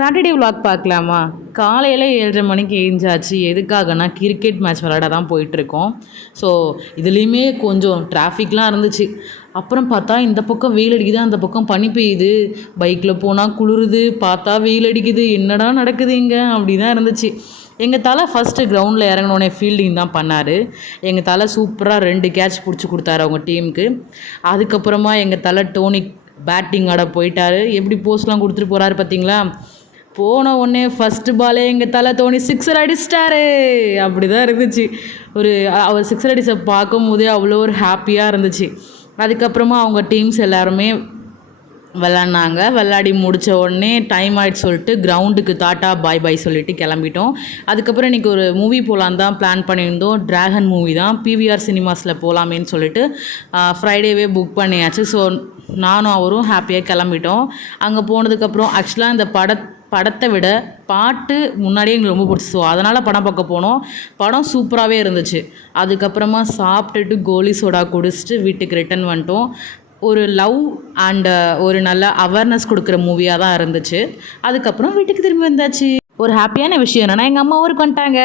Saturday vlog பார்க்கலாமா? காலையில் 7:30 மணிக்கு எழுந்தாச்சு. எதுக்காகனா கிரிக்கெட் மேட்ச் விளையாட தான் போயிட்டுருக்கோம். ஸோ இதுலேயுமே கொஞ்சம் டிராஃபிக்லாம் இருந்துச்சு. அப்புறம் பார்த்தா இந்த பக்கம் வெயில் அடிக்குது, அந்த பக்கம் பனி பெய்யுது. பைக்கில் போனால் குளிருது, பார்த்தா வெயில் அடிக்குது. என்னடா நடக்குது இங்கே? அப்படி தான் இருந்துச்சு. எங்கள் தலை ஃபஸ்ட்டு கிரவுண்டில் இறங்கினோடனே ஃபீல்டிங் தான் பண்ணார். எங்கள் தலை சூப்பராக 2 கேட்ச் பிடிச்சி கொடுத்தாரு அவங்க டீமுக்கு. அதுக்கப்புறமா எங்கள் தலை டோனி பேட்டிங் ஆட போயிட்டார். எப்படி போஸ்ட்லாம் கொடுத்துட்டு போகிறாரு பார்த்தீங்களா? போன உடனே ஃபஸ்ட்டு பாலே எங்கள் தலை தோனி சிக்ஸர் அடிச்சிட்டாரு. அப்படி தான் இருந்துச்சு. அவர் சிக்ஸர் அடிச்ச பார்க்கும்போதே அவ்வளோ ஒரு ஹாப்பியாக இருந்துச்சு. அதுக்கப்புறமா அவங்க டீம்ஸ் எல்லாருமே விளாட்னாங்க. விளாடி முடித்த உடனே டைம் ஆகிட்டு சொல்லிட்டு கிரவுண்டுக்கு டாட்டா பாய் பாய் சொல்லிவிட்டு கிளம்பிட்டோம். அதுக்கப்புறம் இன்றைக்கி ஒரு மூவி போகலான்னு தான் பிளான் பண்ணியிருந்தோம். ட்ராகன் மூவி தான் பிவிஆர் சினிமாஸில் போகலாமேன்னு சொல்லிட்டு ஃப்ரைடேவே புக் பண்ணியாச்சு. ஸோ நானும் அவரும் ஹாப்பியாக கிளம்பிட்டோம். அங்கே போனதுக்கப்புறம் ஆக்சுவலாக இந்த படத்தை விட பாட்டு முன்னாடியே எங்களுக்கு ரொம்ப பிடிச்சி. ஸோ அதனால் படம் பார்க்க போனோம். படம் சூப்பராகவே இருந்துச்சு. அதுக்கப்புறமா சாப்பிட்டுட்டு கோலி சோடா குடிச்சிட்டு வீட்டுக்கு ரிட்டன் வந்துட்டோம். ஒரு லவ் அண்டு ஒரு நல்ல அவேர்னஸ் கொடுக்குற மூவியாக தான் இருந்துச்சு. அதுக்கப்புறம் வீட்டுக்கு திரும்பி வந்தாச்சு. ஒரு ஹாப்பியான விஷயம் என்னென்னா எங்கள் அம்மா ஊருக்கு வந்துட்டாங்க.